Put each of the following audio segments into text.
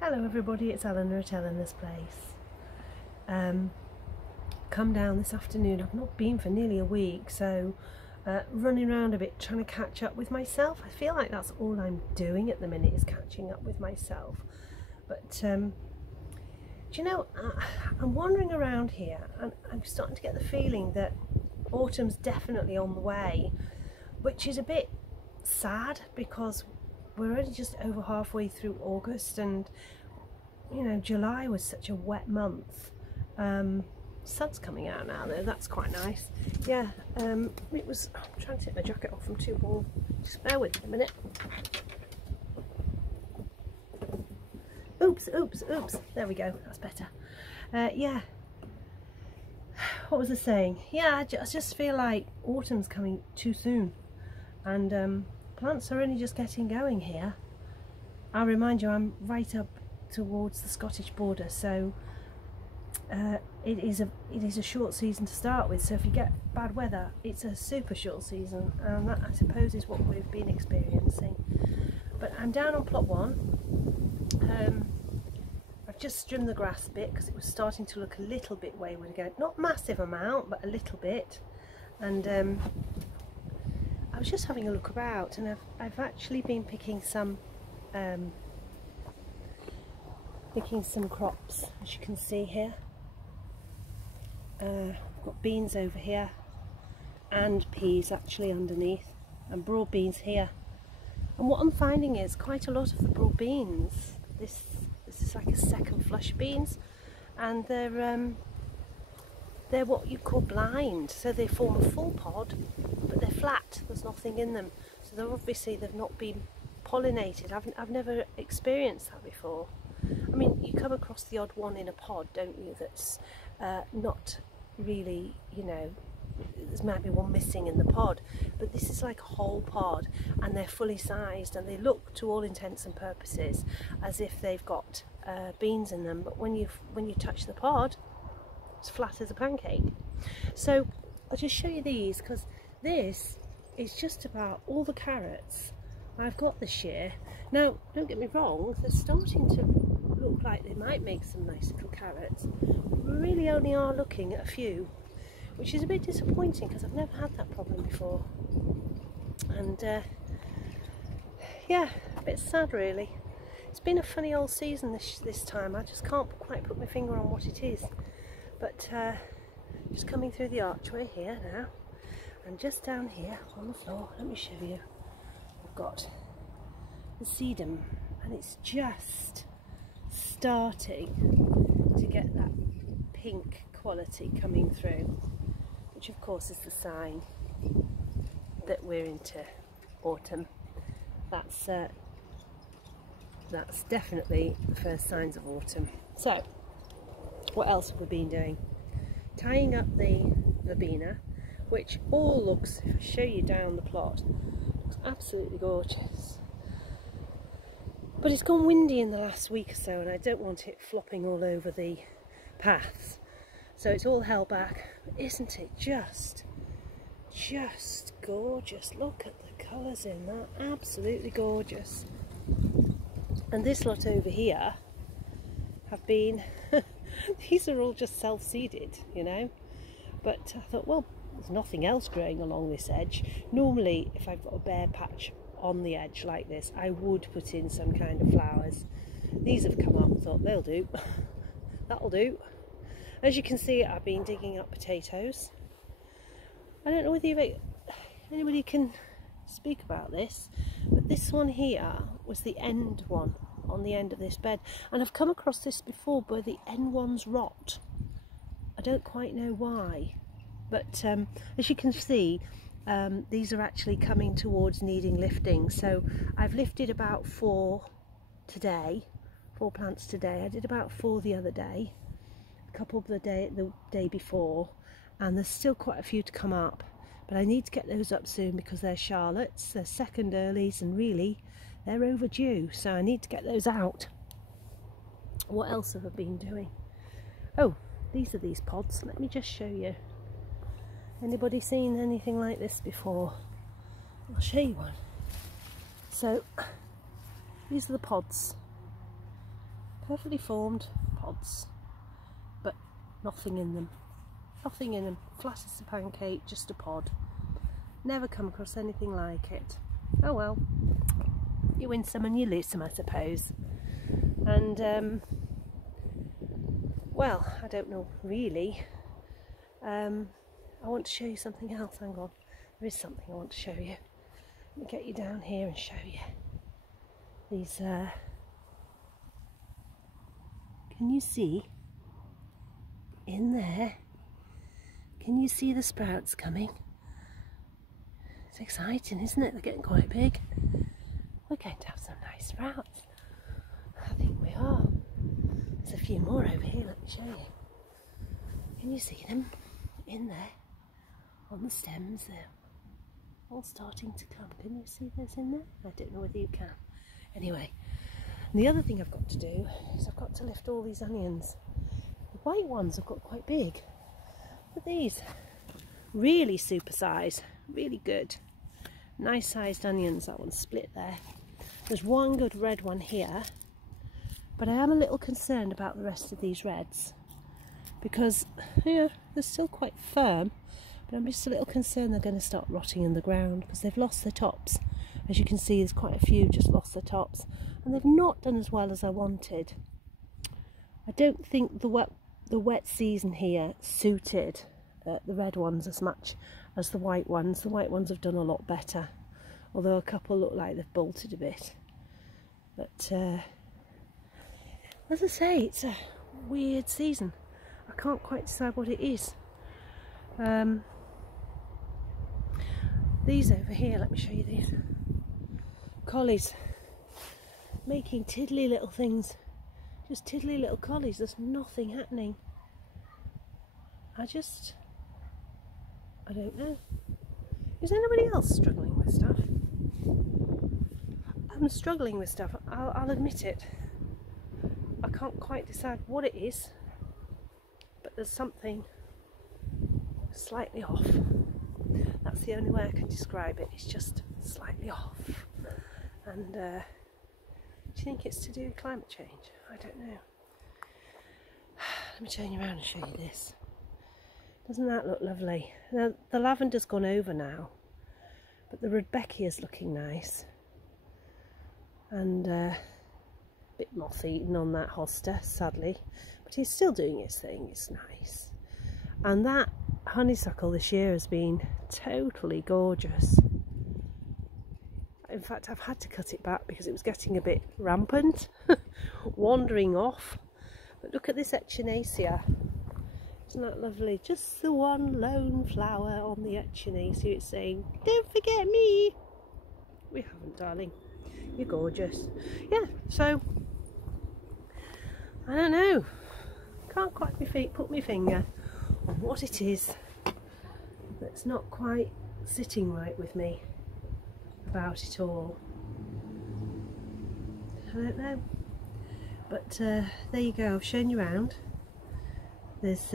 Hello everybody, it's Eleanor at Eleanor's Place. Come down this afternoon. I've not been for nearly a week, so running around a bit trying to catch up with myself. I feel like that's all I'm doing at the minute, is catching up with myself. But do you know, I'm wandering around here and I'm starting to get the feeling that autumn's definitely on the way, which is a bit sad because we're already just over halfway through August, and you know, July was such a wet month. Sun's coming out now though, that's quite nice. Yeah, it was, I'm trying to take my jacket off, I'm too warm. Just bear with me a minute. Oops, there we go, that's better. Yeah, what was I saying? Yeah, I just feel like autumn's coming too soon, and plants are only just getting going here. I'll remind you, I'm right up towards the Scottish border, so it is a short season to start with. So if you get bad weather, it's a super short season, and that, I suppose, is what we've been experiencing. But I'm down on plot 1. I've just trimmed the grass a bit because it was starting to look a little bit wayward again. Not massive amount, but a little bit. And I was just having a look about, and I've actually been picking some crops, as you can see here. I've got beans over here and peas actually underneath, and broad beans here. And what I'm finding is quite a lot of the broad beans, this is like a second flush beans, and they're what you call blind, so they form a full pod but they're flat, there's nothing in them, so they've not been pollinated. I've never experienced that before. I mean, you come across the odd one in a pod, don't you, that's not really, you know, there might be one missing in the pod, but this is like a whole pod, and they're fully sized, and they look, to all intents and purposes, as if they've got beans in them, but when you touch the pod, it's flat as a pancake. So I'll just show you these, because this is just about all the carrots I've got this year. Now, don't get me wrong, they're starting to look like they might make some nice little carrots. We really only are looking at a few, which is a bit disappointing because I've never had that problem before. And yeah, a bit sad really. It's been a funny old season this time. I just can't quite put my finger on what it is. But just coming through the archway here now, and just down here on the floor, let me show you. I've got the sedum, and it's just starting to get that pink quality coming through, which of course is the sign that we're into autumn. That's definitely the first signs of autumn. So what else have we been doing? Tying up the verbena, which all looks, if I show you down the plot, looks absolutely gorgeous. But it's gone windy in the last week or so, and I don't want it flopping all over the paths. So it's all held back. Isn't it just gorgeous? Look at the colours in that, absolutely gorgeous. And this lot over here have been, these are all just self-seeded, you know. But I thought, well, there's nothing else growing along this edge. Normally, if I've got a bare patch on the edge like this, I would put in some kind of flowers. These have come up, I thought they'll do. That'll do. As you can see, I've been digging up potatoes. I don't know whether anybody can speak about this, but this one here was the end one on the end of this bed, and I've come across this before, where the end ones rot. I don't quite know why, but as you can see, these are actually coming towards needing lifting. So I've lifted about 4 plants today. I did about 4 the other day, a couple the day before, and there's still quite a few to come up, but I need to get those up soon because they're Charlottes, they're second earlies, and really they're overdue, so I need to get those out. What else have I been doing? Oh, these are these pods. Let me just show you. Anybody seen anything like this before? I'll show you one. So these are the pods. perfectly formed pods, but nothing in them. Nothing in them. Flat as a pancake, just a pod. Never come across anything like it. Oh well, you win some and you lose some, I suppose. And well, I don't know really. I want to show you something else. Hang on, there is something I want to show you. Let me get you down here and show you these. Can you see in there? Can you see the sprouts coming? It's exciting, isn't it? They're getting quite big. We're going to have some nice sprouts. I think we are. There's a few more over here, let me show you. Can you see them in there? On the stems, they're all starting to come. Can you see those in there? I don't know whether you can. Anyway, and the other thing I've got to do is I've got to lift all these onions. The white ones have got quite big. Look at these. Really super size. Really good. Nice sized onions. That one's split there. There's one good red one here. But I am a little concerned about the rest of these reds. Because, yeah, they're still quite firm. But I'm just a little concerned they're going to start rotting in the ground. Because they've lost their tops. As you can see, there's quite a few just lost their tops. And they've not done as well as I wanted. I don't think the wet season here suited the red ones as much as the white ones. The white ones have done a lot better, although a couple look like they've bolted a bit. But as I say, it's a weird season. I can't quite decide what it is. These over here, let me show you these. Collies, making tiddly little things. Just tiddly little collies, there's nothing happening. I don't know. Is anybody else struggling with stuff? I'm struggling with stuff, I'll admit it. I can't quite decide what it is, but there's something slightly off. That's the only way I can describe it, it's just slightly off. And do you think it's to do with climate change? I don't know. Let me turn you around and show you this. Doesn't that look lovely? Now, the lavender's gone over now, but the Rudbeckia is looking nice. And a bit moth-eaten on that hosta, sadly. But he's still doing his thing, it's nice. And that honeysuckle this year has been totally gorgeous. In fact, I've had to cut it back because it was getting a bit rampant, wandering off. But look at this Echinacea. Isn't that lovely? Just the one lone flower on the Echinacea. It's saying, don't forget me. We haven't, darling. You're gorgeous. Yeah, so, I don't know. Can't quite put my finger on what it is that's not quite sitting right with me about it all. I don't know. But there you go, I've shown you around. There's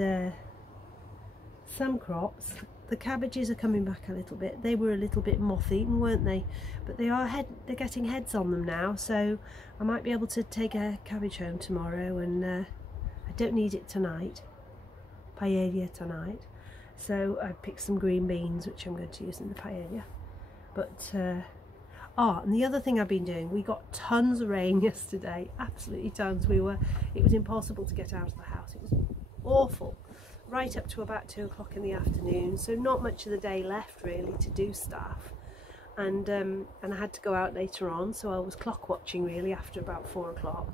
some crops. The cabbages are coming back a little bit. They were a little bit moth-eaten, weren't they? But they're getting heads on them now, so I might be able to take a cabbage home tomorrow, and I don't need it tonight. Paella tonight. So I picked some green beans, which I'm going to use in the paella. But and the other thing I've been doing, we got tons of rain yesterday, absolutely tons. It was impossible to get out of the house. It was awful, right up to about 2 o'clock in the afternoon. So not much of the day left really to do stuff, and I had to go out later on. So I was clock watching really after about 4 o'clock.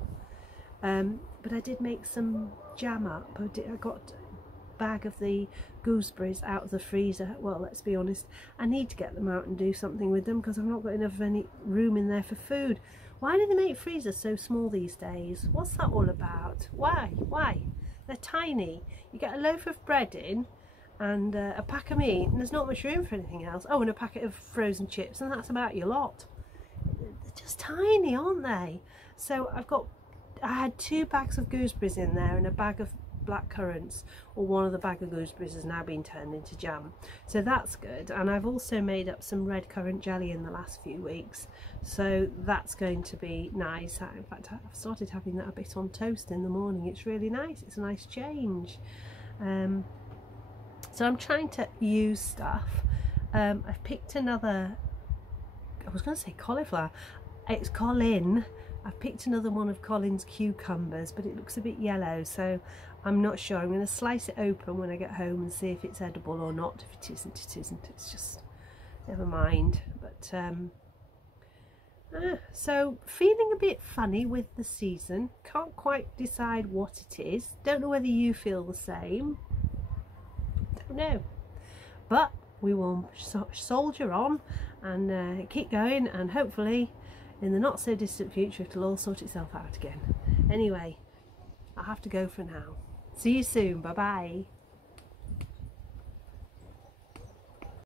But I did make some jam up. I got bag of the gooseberries out of the freezer. Well, let's be honest, I need to get them out and do something with them because I've not got enough any room in there for food. Why do they make freezers so small these days? What's that all about? Why? They're tiny. You get a loaf of bread in and a pack of meat, and there's not much room for anything else. Oh, and a packet of frozen chips, and that's about your lot. They're just tiny, aren't they? So I had 2 bags of gooseberries in there and a bag of black currants, or one of the bag of gooseberries has now been turned into jam, so that's good. And I've also made up some red currant jelly in the last few weeks, so that's going to be nice. In fact, I've started having that a bit on toast in the morning. It's really nice, it's a nice change. So I'm trying to use stuff. I've picked another, I was going to say cauliflower, it's Colin. I've picked another one of Colin's cucumbers, but it looks a bit yellow, so I'm not sure. I'm going to slice it open when I get home and see if it's edible or not. If it isn't, it isn't. It's just, never mind. But so feeling a bit funny with the season. Can't quite decide what it is. Don't know whether you feel the same. Don't know. But we will soldier on and keep going, and hopefully in the not so distant future it'll all sort itself out again. Anyway, I have to go for now. See you soon. Bye bye.